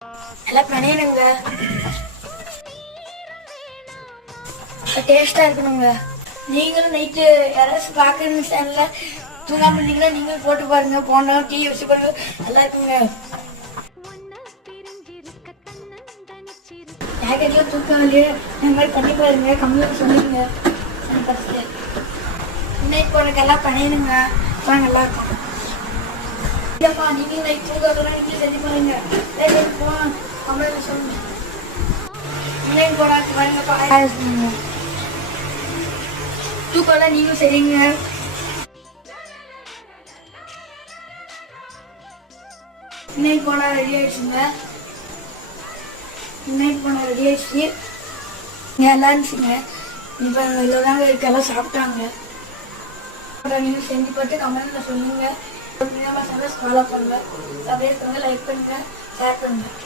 நல்லா பண்ணிடுங்க டேஸ்டா இருக்கணுங்க நீங்களும் நைட்டு யாராச்சும் பார்க்குற சேனலில் தூங்காம இருந்தீங்கன்னா நீங்களும் போட்டு பாருங்க போனா டீ வச்சு பாருங்க நல்லா இருக்குங்க ஜாக்கெட்லாம் தூக்கம் இல்லையே இந்த மாதிரி பண்ணி பாருங்க கம்மியாக சொல்லுங்க ஃபஸ்ட்டு இன்னைக்கு போனக்கெல்லாம் பண்ணிடுங்க அப்போ நல்லா இருக்கும் இல்லைப்பா நீங்கள் நைட் தூக்கம் இன்னைக்கு போனாக்கு பாருங்கப்பா தூக்கம்லாம் நீங்களும் சரிங்க இன்னைக்கு போனா ரெடி ஆயிடுச்சுங்க இன்னைக்கு போனா ரெடி ஆயிடுச்சு எல்லாம் இருந்துச்சுங்க இப்போ இதில் தாங்க சாப்பிட்டாங்க அப்புறம் நீங்கள் செஞ்சு பார்த்து கமெண்ட்ல சொல்லுங்க மசாலா ஃபாலோ பண்ணுங்க அப்படியே லைக் பண்ணுங்க ஷேர் பண்ணுங்க